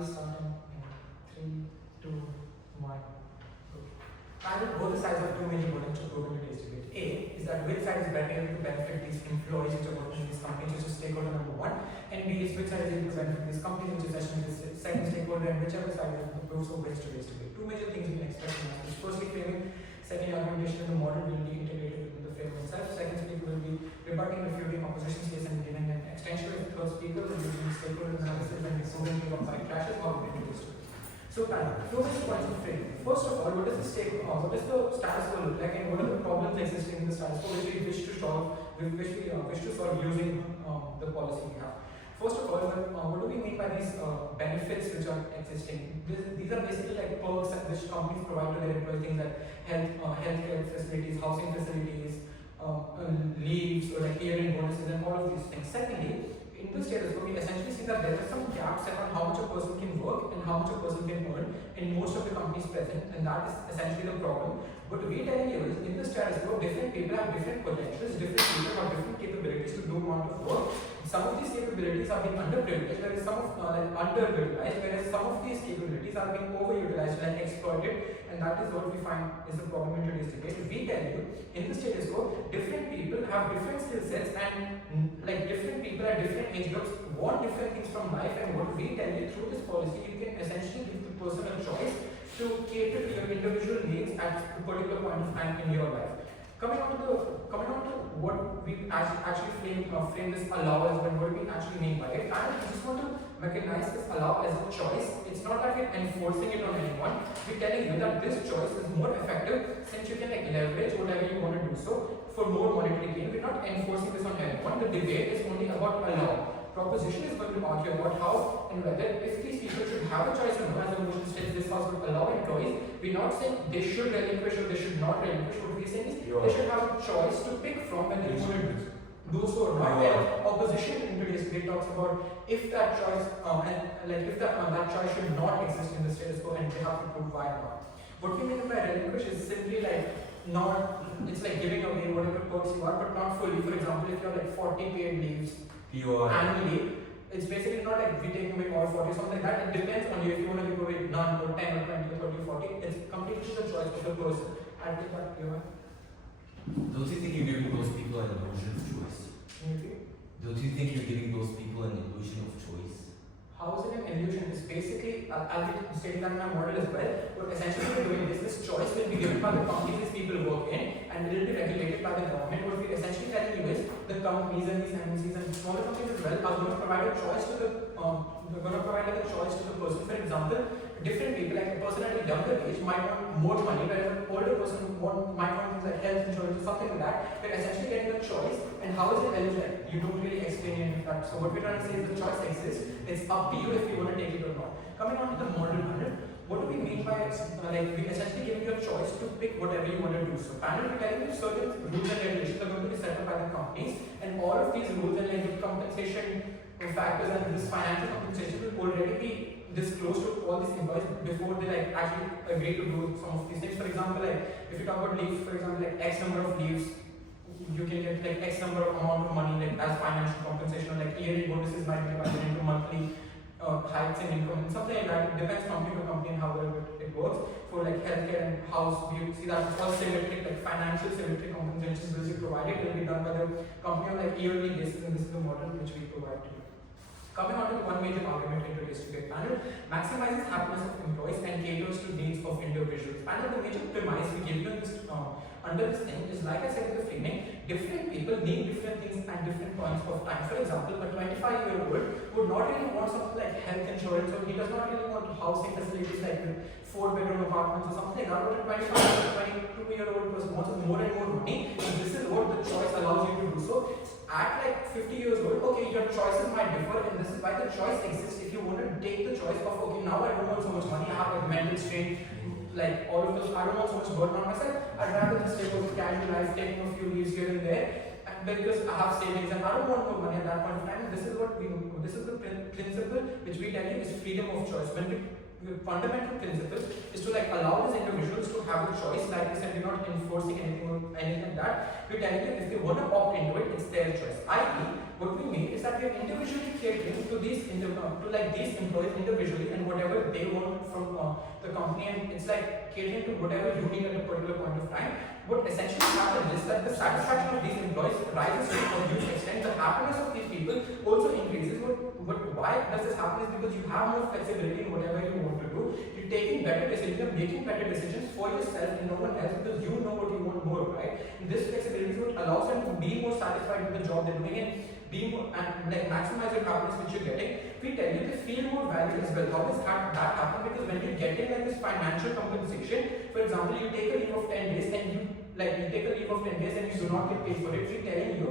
Finally starting in 3, 2, 1. And both the sides have two major motives to prove in today's debate. A is that which side is better able to benefit these employees which are working in these companies, which is stakeholder number one, and B is which side is able to benefit these companies, which is actually the second stakeholder, and whichever side is the proofs of which today's debate. Two major things you can expect from us. Firstly, framing, second argumentation, and the model will be integrated within the frame itself. Second speaker will be rebutting, refuting opposition case, and giving an extension of the third speaker will be using stakeholder analysis and exposing the side clashes or today's debate. So, few major points of framing. First of all, what does the status quo look like, and what are the problems existing in the status quo which we wish to solve, using the policy we have. First of all, what do we mean by these benefits which are existing? These are basically like perks which companies provide to their employees, things like healthcare facilities, housing facilities, leaves, or like year-end bonuses, and all of these things. Secondly, in this status quo, we essentially see that there are some gaps on how much a person can work and how much a person can earn in most of the companies present, and that is essentially the problem. What we're telling you is, in this status quo, different people have different potentials, different people have different capabilities to do amount of work. Some of these capabilities are being underprivileged, whereas some of underutilized, whereas some of these capabilities are being overutilized and exploited, and that is what we find is the problem in today's debate. We tell you, in the status quo, different people have different skill sets, and like different people at different age groups want different things from life, and what we tell you through this policy, you can essentially give the person a choice to cater to your individual needs at a particular point of time in your life. Coming on to what we actually frame this allow as, and what we actually mean by it. And we just want to mechanize this allow as a choice. It's not like we're enforcing it on anyone. We're telling you that this choice is more effective since you can like leverage whatever you want to do so for more monetary gain. We're not enforcing this on anyone. The debate is only about allow. Proposition is going to argue about how and whether if these people should have a choice or not. As the motion states, this house would allow employees. We're not saying they should relinquish or they should not relinquish. What we're saying is they should have a choice to pick from when they want to do so or not. And opposition in today's debate talks about if that choice that choice should not exist in the status quo, and they have to prove why not. What we mean by relinquish is simply like it's like giving away whatever perks you are, but not fully. For example, if you have like 40 paid leaves annually, it's basically not like we take away all 40, something like that. It depends on you if you want to give away none or 10 or 20 or 30 or 40. It's completely just a choice of the person. I think that you are. Don't you think you're giving those people an illusion of choice? Maybe. Don't you think you're giving those people an illusion of choice? How is it an illusion? It's basically, I'll be stating that in my model as well, but essentially we're doing this choice will be given by the companies these people work in, and will be regulated by the government. What we're essentially telling you is, the companies and these MNCs and smaller companies as well are going to provide a choice to the person. For example, different people, like a person at a younger age might want more money, whereas an older person might want things like health insurance or something like that. We're essentially getting a choice, and how is it eligible? You don't really explain any of that. So what we're trying to say is the choice exists. It's up to you if you want to take it or not. Coming on to the model panel, what do we mean by we essentially giving you a choice to pick whatever you want to do? So panel, we're telling you certain rules and regulations are going to be set up by the companies, and all of these rules and like compensation factors and this financial compensation will already be disclosed to all these employees before they like actually agree to do some of these things. For example, like if you talk about leaves, for example, like X number of leaves, you can get like X number of amount of money like as financial compensation, or like yearly bonuses might be divided into monthly hikes in income and something like that. It depends company to company and how well it works. For like healthcare and house, you see that it's all symmetric, like financial symmetric compensation will be provided. It will be done by the company on like yearly basis, and this is the model which we provide to you. Coming on to one major argument in today's debate panel, maximizes happiness of employees and caters to needs of individuals. Panel, the major premise we give you this, under this thing is, like I said in the framing, different people need different things at different points of time. For example, a 25-year-old would not really want something like health insurance, or he does not really want housing facilities like 4-bedroom apartments or something like that. But a 25 or 22-year-old person wants more and more money, and this is what the choice allows you to do. So at like 50 years old, okay, your choices might differ, and this is why the choice exists. If you want to take the choice of, okay, now I don't want so much money, I have like mental strain, like all of this, I don't want so much burden on myself, I'd rather just live a casual life, taking a few leaves here and there, and because I have savings and I don't want more money at that point of time. This is what this is the principle which we tell you is freedom of choice. When the fundamental principle is to like allow these individuals to have a choice. Like we said, we're not enforcing anything like that. We're telling them if they want to opt into it, it's their choice. I.e., what we mean is that we're individually catering to these these employees individually and whatever they want from the company, and it's like catering to whatever you need at a particular point of time. What essentially happens is that the satisfaction of these employees rises to a huge extent. The happiness of these people also increases. Why does this happen is because you have more flexibility in whatever you want to do. You're taking better decisions, you're making better decisions for yourself and no one else because you know what you want more, right? And this flexibility is what allows them to be more satisfied with the job they're doing and be more, and like maximize your happiness which you're getting. We tell you they feel more valued as well. How does that happen? Because when you're getting like this financial compensation, for example, you take a leave of 10 days and you take a leave of 10 days and you do not get paid for it. We're telling you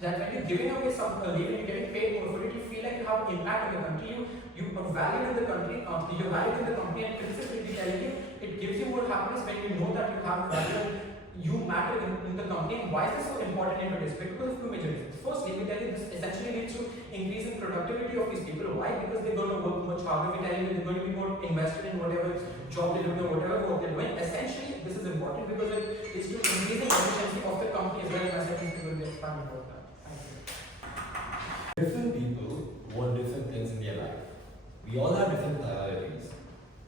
that when you're giving away some leave and you're getting paid more for it, you feel like you have an impact on the country. You are valued in the country. You're valued in the company, and consistently telling you it gives you more happiness when you know that you have value and you matter in the company. And why is this so important in today's space? Because of two major reasons. Firstly, we tell you this essentially leads to increase in productivity of these people. Why? Because they're going to work much harder. We're telling you they're going to be more invested in whatever job they're doing or whatever work they're doing. Essentially, this is important because it leads to increasing efficiency of the company as well. And my second thing will be expanded about that. Thank you. Different people want different things in their life. We all have different priorities.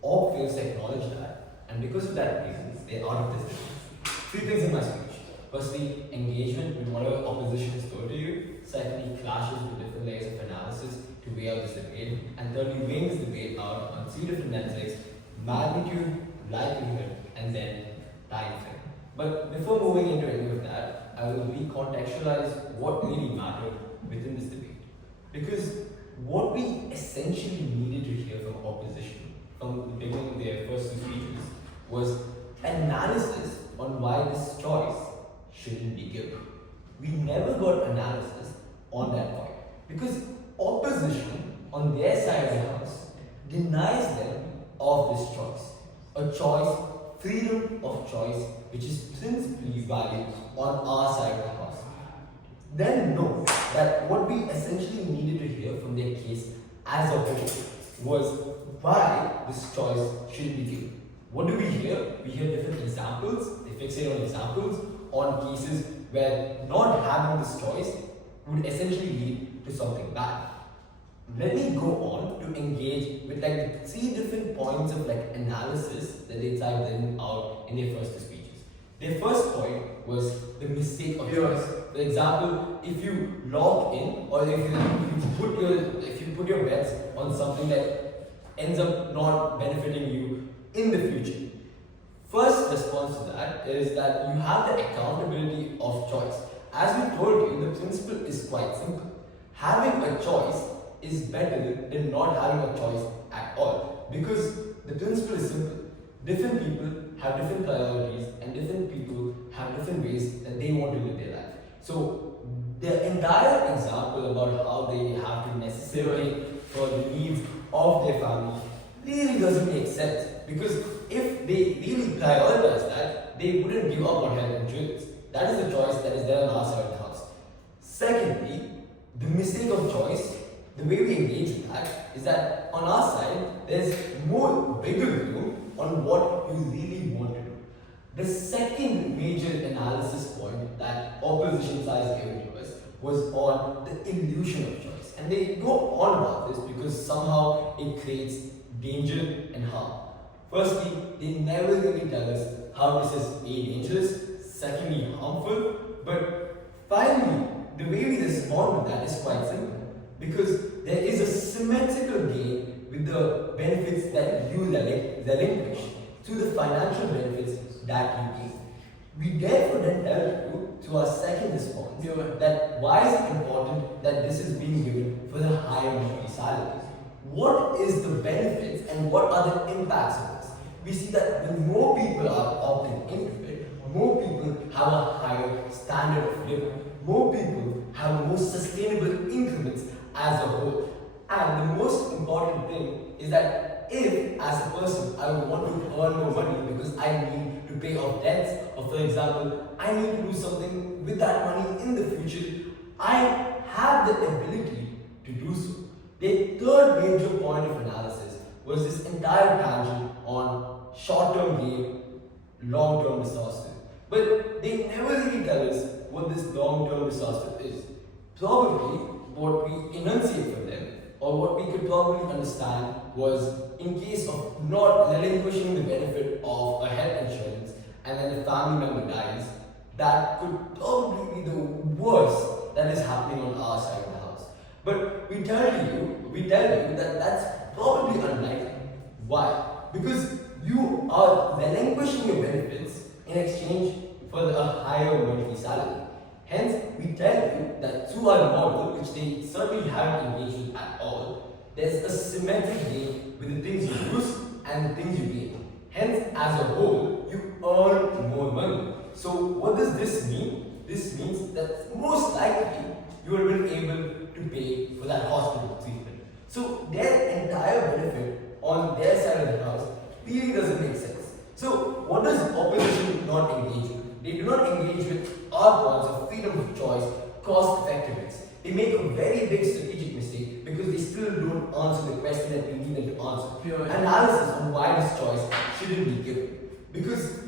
All fails to acknowledge that, and because of that reason, they're out of this debate. Three things in my speech. Firstly, engagement with whatever opposition is told to you. Secondly, clashes with different layers of analysis to weigh out this debate. And thirdly, weighing this debate out on three different metrics: magnitude, likelihood, and then time frame. But before moving into any of that, I will recontextualize what really mattered within this debate. Because what we essentially needed to hear from opposition from the beginning of their first two speeches was analysis on why this choice shouldn't be given. We never got analysis on that point because opposition on their side of the house denies them of this choice. A choice, freedom of choice, which is principally valued on our side of the house. Then know that what we essentially needed to hear from their case as a whole was why this choice shouldn't be given. What do we hear? We hear different examples. They fixate on examples on cases where not having this choice would essentially lead to something bad. Let me go on to engage with like the three different points of like analysis that they tried them out in their first two speeches. Their first point was the mistake of choice. For example, if you log in or if you put your bets on something that ends up not benefiting you in the future. First response to that is that you have the accountability of choice. As we told you, the principle is quite simple. Having a choice is better than not having a choice at all. Because the principle is simple. Different people have different priorities and different people have different ways that they want to live their life. So the entire example about how they have to necessarily for the needs of their family really doesn't make sense. Because if they really prioritize that, they wouldn't give up on health insurance. That is the choice that is there on our side of the house. Secondly, the mistake of choice, the way we engage with that is that on our side, there's more wiggle room on what you really want to do. The second major analysis point that opposition side is giving to us was on the illusion of choice. And they go on about this because somehow it creates danger and harm. Firstly, they never really tell us how this is A, dangerous, secondly, harmful, but finally, the way we respond to that is quite simple because there is a symmetrical gain with the benefits that you relinquish to the financial benefits that you gain. We therefore then tell you to our second response that why is it important that this is being given for the higher monthly salaries? What is the benefits and what are the impacts of this? We see that when more people are opting into it, more people have a higher standard of living. More people have more sustainable increments as a whole. And the most important thing is that if, as a person, I would want to earn more money because I need to pay off debts, or for example, I need to do something with that money in the future, I have the ability to do so. The third major point of analysis was this entire tangent on short-term gain, long-term disaster. But they never really tell us what this long-term disaster is. Probably what we enunciate for them, or what we could probably understand was in case of not relinquishing the benefit of a health insurance and then a family member dies, that could probably be the worst that is happening on our side of the house. But we tell you that that's probably unlikely. Why? Because you are relinquishing your benefits in exchange for a higher monthly salary. Hence, we tell you that through our model, which they certainly haven't engaged with at all, there's a symmetric gain with the things you lose and the things you gain. Hence, as a whole, you earn more money. So, what does this mean? This means that most likely you will be able to pay for that hospital treatment. So, their entire benefit on their side of the house really doesn't make sense. So, what does opposition not engage with? They do not engage with our points of freedom of choice, cost effectiveness. They make a very big strategic mistake because they still don't answer the question that we need them to answer. Analysis on why this choice shouldn't be given. Because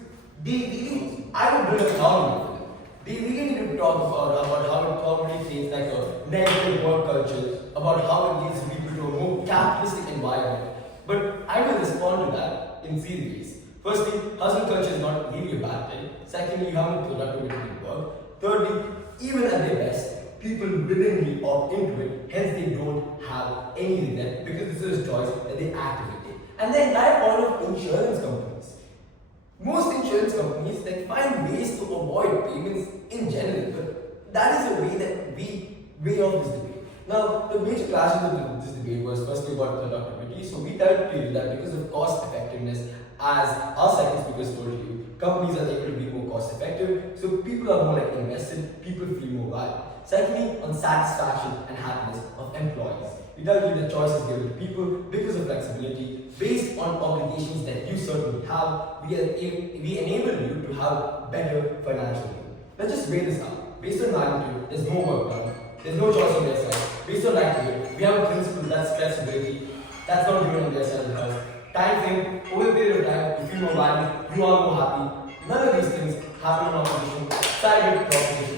they really, I would build an argument for them. They really need to talk about how it probably creates like a negative work culture, about how it leads people to a more capitalistic environment. But I will respond to that in three ways. Firstly, hustle culture is not really a bad thing. Secondly, you have no productivity in work. Thirdly, even at their best, people willingly opt into it, hence they don't have any regret because this is a choice that they actively take. And the entire point of insurance companies. Most insurance companies find ways to avoid payments in general, but that is a way that we weigh off this debate. Now, the major clashes of this debate was firstly about productivity. So we tried to you that because of cost effectiveness, as our second speakers told you, companies are able to be more cost effective, so people are more invested, people feel more valuable. Secondly, on satisfaction and happiness of employees. We tell you the choice is given to people because of flexibility, based on obligations that you certainly have. We enable you to have better financial gain. Let's just weigh this out. Based on magnitude, there's more work done. There's no choice on their side. Based on likelihood, we have a principle that's flexibility. That's not given on their side of the house. Time frame, over a period of time, you feel more valuable, you are more happy. None of these things happen in opposition. Side with proposition.